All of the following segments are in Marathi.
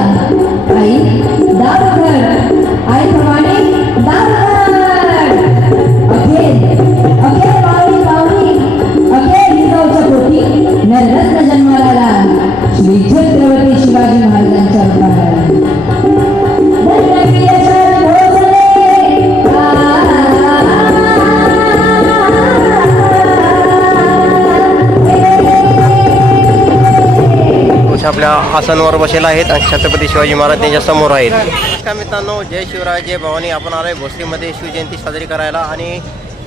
आई दावघर आई प्रमाणे दावघर अखेर अखेर माऊली माऊली अखेर जिजाऊच्या पोटी नररत्न जन्माला आला श्री छत्रपती शिवाजी महाराजांच्या अवताराला आपल्या आसनवर बसलेला आहेत आणि छत्रपती शिवाजी महाराज त्यांच्या समोर आहेत. नमस्कार मित्रांनो, जय शिवराय जय भवानी. आपण आलोय भोसरीमध्ये शिवजयंती साजरी करायला आणि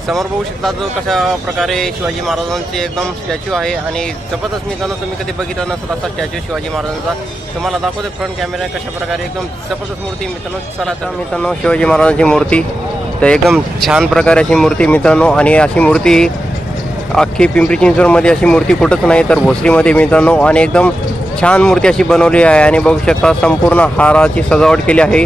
समोर बघू शकता जो कशा प्रकारे शिवाजी महाराजांचे एकदम स्टॅच्यू आहे आणि जबरदस्त. मित्रांनो तुम्ही कधी बघितला नसत असा स्टॅच्यू शिवाजी महाराजांचा, तुम्हाला दाखवते फ्रंट कॅमेरा कशा प्रकारे एकदम जबरदस्त मूर्ती. मित्रांनो चला तर मित्रांनो शिवाजी महाराजांची मूर्ती तर एकदम छान प्रकारे अशी मूर्ती मित्रांनो. आणि अशी मूर्ती अख्खी पिंपरी चिंचवडमध्ये अशी मूर्ती कुठंच नाही तर भोसरीमध्ये मित्रांनो. आणि एकदम छान मूर्ती अशी बनवली आहे आणि बघू शकता संपूर्ण हाराची सजावट केली आहे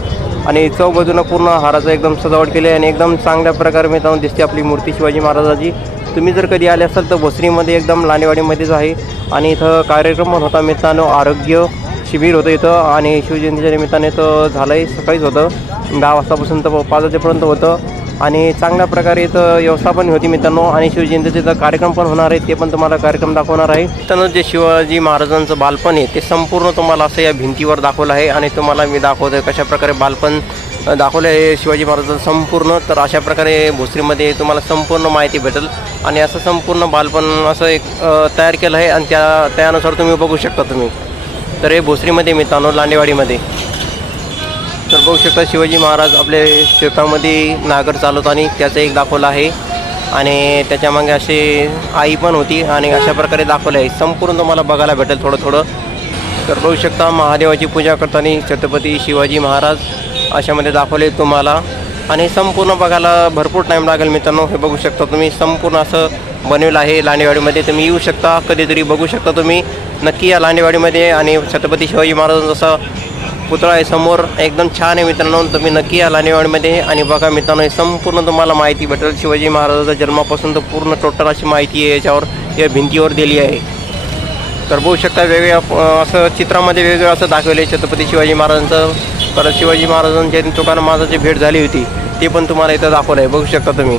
आणि चौबाजूनं पूर्ण हाराचं एकदम सजावट केली आहे आणि एकदम चांगल्या प्रकारे मित्रांनो दिसते आपली मूर्ती शिवाजी महाराजाची. तुम्ही जर कधी आले असाल तर भोसरीमध्ये एकदम लांडेवाडीमध्येच आहे आणि इथं कार्यक्रम पण होता मित्रांनो. आरोग्य शिबिर होतं इथं आणि शिवजयंतीच्या निमित्ताने तर झालं आहे. सकाळीच होतं 10 वाजतापासून तर 5 वाजेपर्यंत होतं आणि चांगल्या प्रकारे इथं व्यवस्थापन होती मित्रांनो. आणि शिवजयंतीचे तर कार्यक्रम पण होणार आहे, ते पण तुम्हाला कार्यक्रम दाखवणार आहे. मित्रांनो जे शिवाजी महाराजांचं बालपण आहे ते संपूर्ण तुम्हाला असं या भिंतीवर दाखवलं आहे आणि तुम्हाला मी दाखवतोय कशा प्रकारे बालपण दाखवलं आहे शिवाजी महाराजांचं संपूर्ण. तर अशा प्रकारे भोसरीमध्ये तुम्हाला संपूर्ण माहिती भेटेल आणि असं संपूर्ण बालपण असं एक तयार केलं आहे आणि त्यानुसार तुम्ही बघू शकता तुम्ही. तर हे भोसरीमध्ये मित्रांनो लांडेवाडीमध्ये तर बघू शकता शिवाजी महाराज आपले शेतामध्ये नांगर चालवताना त्याचं एक दाखवलं आहे आणि त्याच्यामागे असे आई पण होती आणि अशा प्रकारे दाखवलं आहे. संपूर्ण तुम्हाला बघायला भेटेल थोडं थोडं. तर बघू शकता महादेवाची पूजा करताना छत्रपती शिवाजी महाराज अशामध्ये दाखवले तुम्हाला आणि संपूर्ण बघायला भरपूर टाईम लागेल मित्रांनो. हे बघू शकता तुम्ही संपूर्ण असं बनवलं आहे लांडेवाडीमध्ये. तुम्ही येऊ शकता कधीतरी बघू शकता तुम्ही नक्की या लांडेवाडीमध्ये. आणि छत्रपती शिवाजी महाराजांचा असा पुतळा आहे समोर एकदम छान आहे मित्रांनो. तुम्ही नक्की या लांडेवाडीमध्ये आणि बघा मित्रांनो हे संपूर्ण तुम्हाला माहिती भेटेल शिवाजी महाराजांच्या जन्मापासून तर पूर्ण टोटल अशी माहिती आहे याच्यावर या भिंतीवर दिली आहे. तर बघू शकता वेगवेगळ्या असं चित्रामध्ये वेगवेगळं असं दाखवलं आहे छत्रपती शिवाजी महाराजांचं. परत शिवाजी महाराजांच्या तुकाराम महाराजांची भेट झाली होती ते पण तुम्हाला इथं दाखवलं आहे बघू शकता तुम्ही.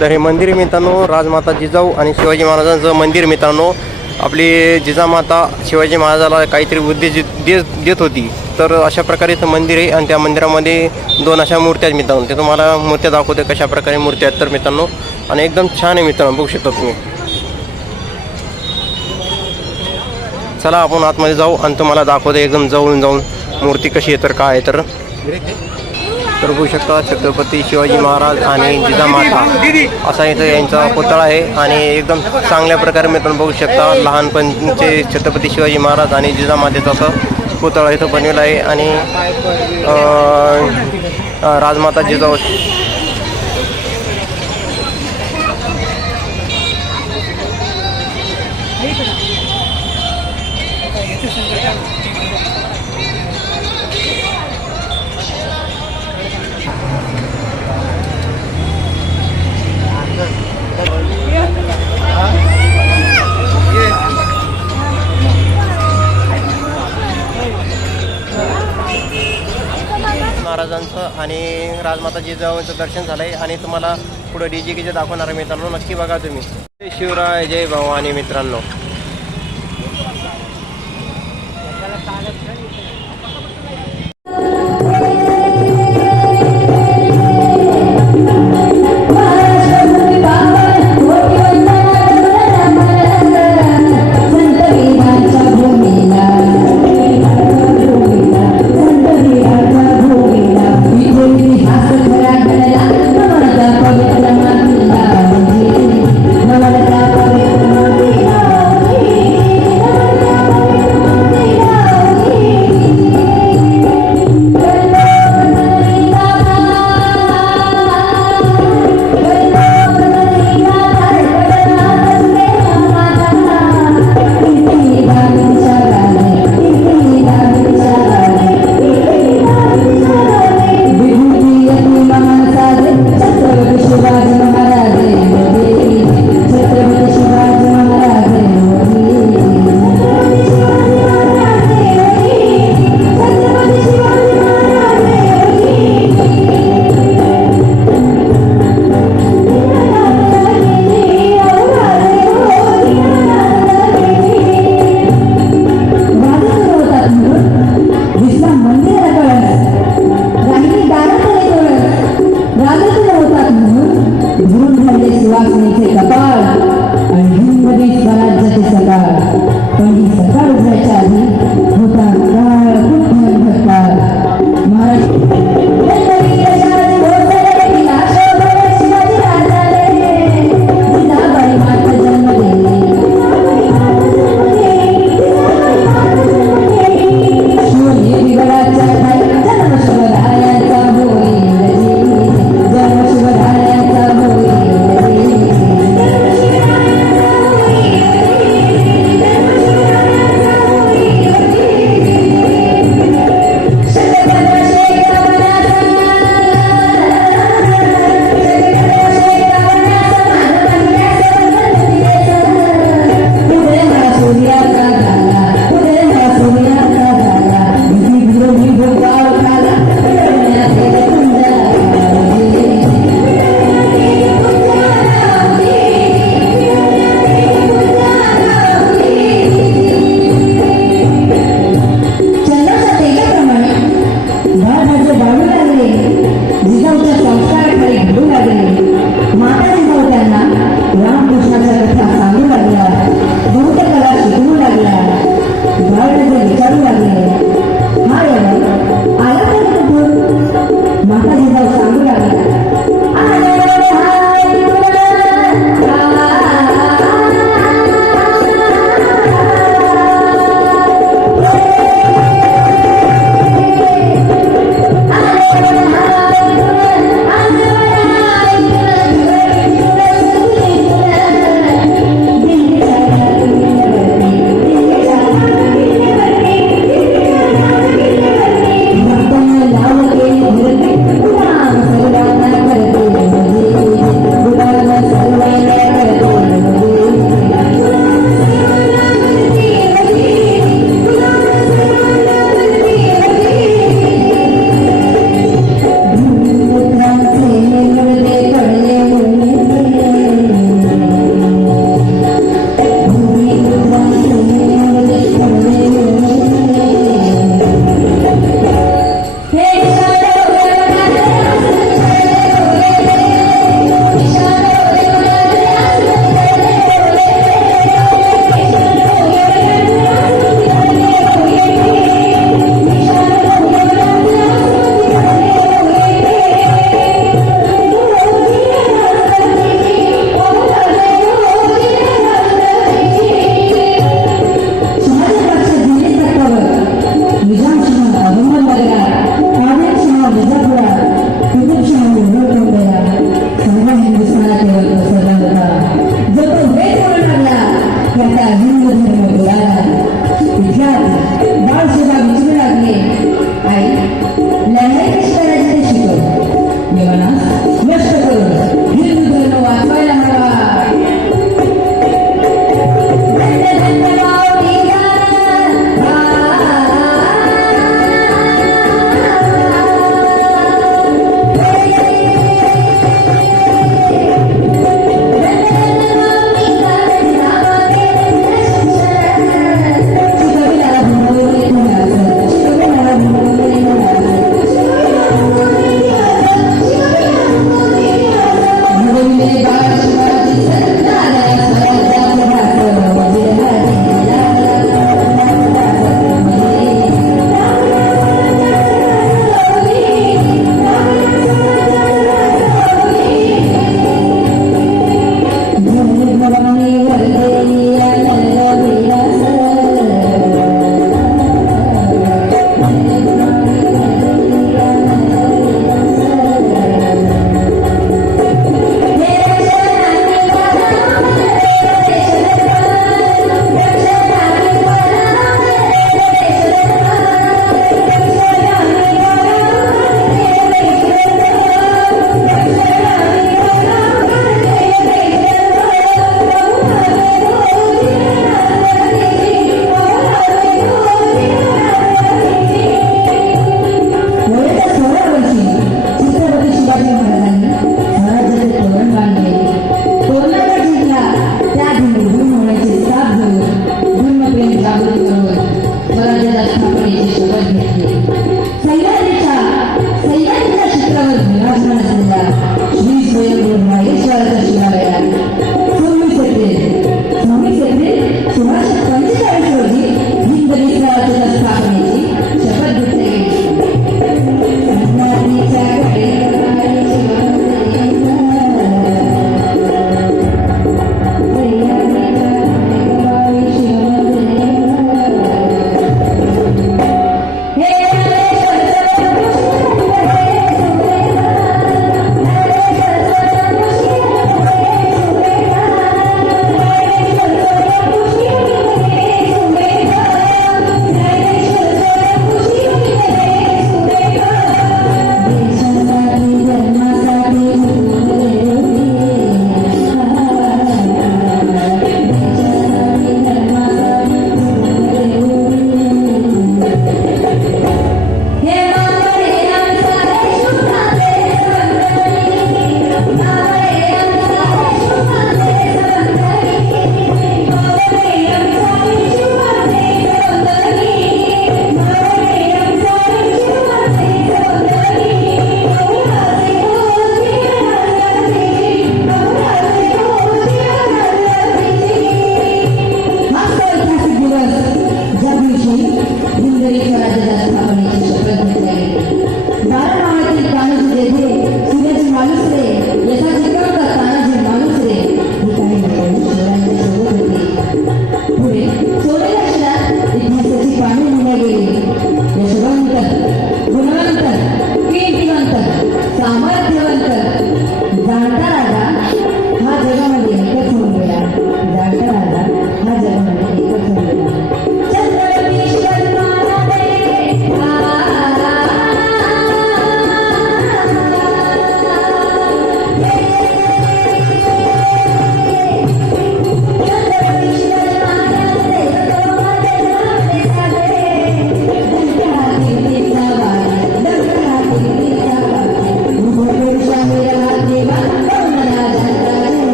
तर हे मंदिर मित्रांनो राजमाता जिजाऊ आणि शिवाजी महाराजांचं मंदिर मित्रांनो. आपली जिजामाता शिवाजी महाराजाला काहीतरी उद्देश देत होती तर अशा प्रकारे इथं मंदिर आहे आणि त्या मंदिरामध्ये 2 अशा मूर्त्या आहेत मित्रांनो. ते तुम्हाला मूर्त्या दाखवते कशा प्रकारे मूर्त्या आहेत तर मित्रांनो. आणि एकदम छान आहे मित्रांनो बघू शकता तुम्ही. चला आपण आतमध्ये जाऊ आणि तुम्हाला दाखवते एकदम जवळून जाऊन मूर्ती कशी आहे तर काय आहे तर बघू शकता छत्रपती शिवाजी महाराज आणि जिजामाता असा इथं यांचा पुतळा आहे आणि एकदम चांगल्या प्रकारे मित्रांनो बघू शकता लहानपणचे छत्रपती शिवाजी महाराज आणि जिजामातेचा असं पुतळा इथं बनवला आहे. आणि राजमाता जिजाऊ महाराजांचं आणि राजमाता जिजाऊंचं दर्शन झालं आहे आणि तुम्हाला पुढं डीजे दाखवणार आहे मित्रांनो. नक्की बघा तुम्ही. जय शिवराय जय भवानी मित्रांनो.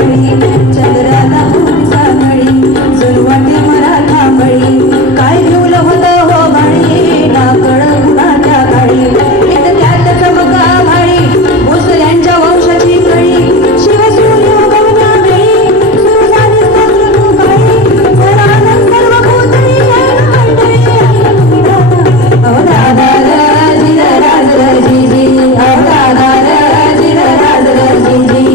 सावळी चंद्राला फुल सावळी जणू वाटे मराठा बळी काय घेऊन होतं हो भाळी ना कळ गुणाच्या काळी इतक्यात चमका भाळी भोसल्यांच्या वंशाची कळी शिवसूर्य उगवत्या वेळी सुरू झाली स्तोत्र तुकाळी जरानं सर्व भूतळी अवतार राज जी जी अवतार राज जी जी अवतार राज जी जी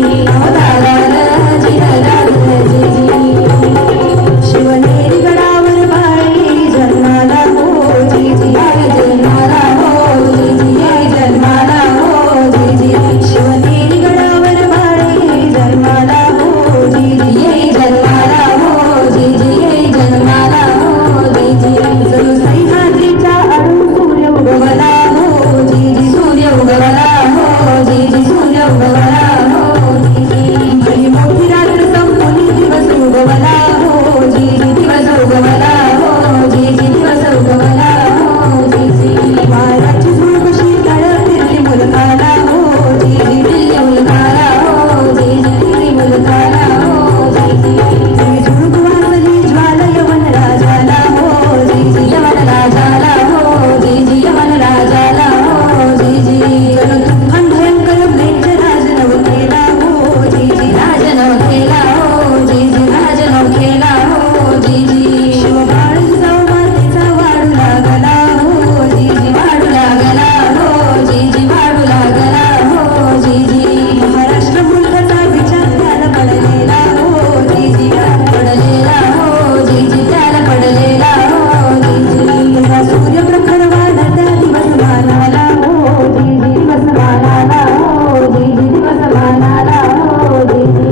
शिवनेरी गडावर बाळी जन्माला हो जी जी जन्माला हो जी जी जन्माला हो जी जी शिवनेरी गडावर बाळी जन्माला हो जी जी जन्माला हो जी जी जन्माला हो जी जी जणू सह्याद्रीच्या अरुण सूर्य उगवला हो जी जी सूर्य उगवला हो जी जी सूर्य उगवला हो जी जी भली मोठी रात्र संपली दिवस उगवला हो जी जी दिवस उगवला हो जी जी दिवस उगवला हो जी जी वाराची झुळूक शीतळ फिरली मुलखाला हो जी जी फिरली मुलखाला हो जी जी फिरली मुलखाला हो जी जी झुळूक वाजली ज्वाल यवन राजाला हो जी जी यवन राजाला हो जी जी यवन राजाला हो जी जी जणू तुफान भयंकर ब्लेंज राजनव केला हो जी जी राजनव केला हो जी जी राजनव केला हो जी जी शिवबाळ जाऊ मातेचा वाढू लागला हो जी जी वाढू लागला हो जी जी वाढू लागला हो जी जी महाराष्ट्र मुलखाचा विचार त्याला पडलेला हो जी जी त्याला पडलेला हो जी जी त्याला पडलेला हो जी जी तेव्हा सूर्य प्रखर वाढत्या दिवस मानाला हो जी जी दिवस मानाला हो जी जी दिवस मानाला हो जी जी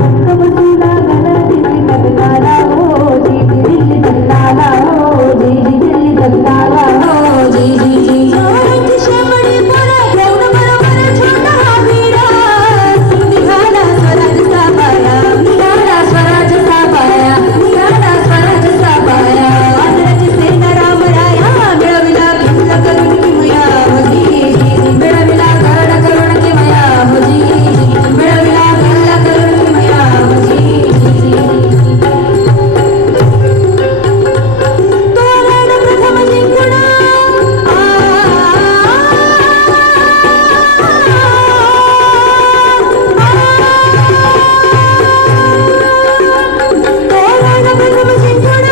धक्का बसू लागला दिल्ली तगताला हो जी जी दिल्ली तगताला हो जी जी दिल्ली तगताला हो जी जी जी सोहळ्याची शेवटी पुढे घेऊन बरोबर छोटा हा वीरा निघाला स्वराजचा पाया निघाला स्वराजचा पाया निघाला स्वराजचा पाया वानराची सेना रामराया मिळविला भिल्ल करून किमया हो जी जी मिळविला गड करून किमया हो जी जी मिळविला भिल्ल करून किमया हो जी जी तोरण प्रथम जिंकून तोरण प्रथम जिंकून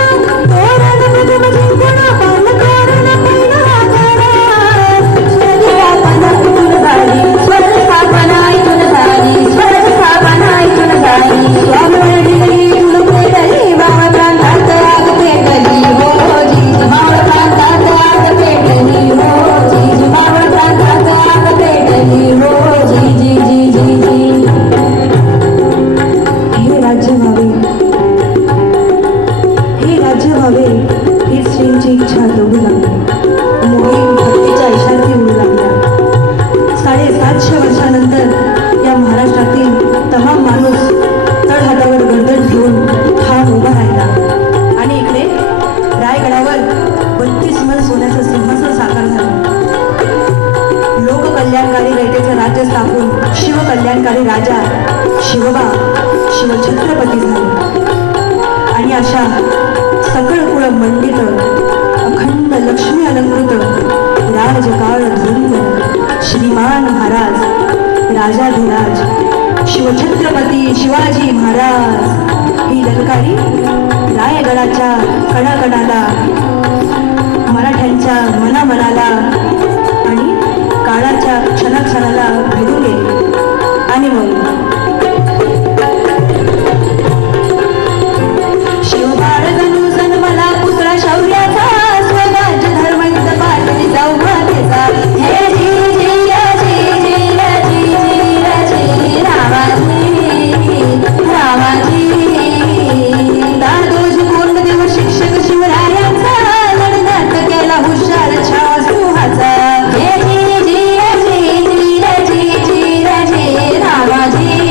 तोरण प्रथम जिंकून पालकारण पहिला आघाडा स्वराज्य स्थापना इथून झाली स्वराज्य स्थापना इथून झाली स्वराज्य स्थापना इथून झाली स्वाभिमान दिली इथून पेटली मावळ प्रांतात आग पेटली हो जी जी मावळ प्रांतात आग पेटली हो जी जी मावळ प्रांतात आग पेटली हो जी जी जी जी जी हे राज्य व्हावे हे राज्य व्हावे ही श्रींची इच्छा होऊ लागली मोहीम भक्तीच्या इशारती होऊ लागल्या 750 वर्षानंतर या महाराष्ट्रातील तमाम माणूस तळहातावर गर्दन घेऊन ठाम उभा राहिला आणि इकडे रायगडावर 32 मन सोन्याचं सिंहासन साकार झालं लोककल्याणकारी रयतेचं राज्य स्थापून शिवकल्याणकारी राजा शिवबा शिवछत्रपती झाले आणि अशा सकळ कुळ मंडित अखंड लक्ष्मी अलंकृत राजकाळ धुंद श्रीमान महाराज राजाधिराज शिवछत्रपती शिवाजी महाराज ही ललकारी रायगडाच्या कणाकणाला मराठ्यांच्या मनामनाला आणि काळाच्या क्षणाक्षणाला भिडून गेली आणि मग शिवबाळ जणू जन्मला पुतळा शौर्याचा स्वराज्य धर्म युद्ध पार्वती जाऊ मातेचा हे जी जी जी जी जी जी रामाजी रामाजी दादोजी पूर्णदेव शिक्षक शिवरायांचा लढण्यात केला हुशार छावा सुहाचा हे जी जी जी जी जी जी रामाजी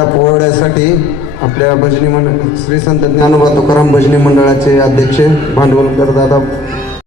या पोवाड्यासाठी आपल्या भजनी मंडळ श्री संत ज्ञानोबा तुकाराम भजनी मंडळाचे अध्यक्ष भांडवलकर दादा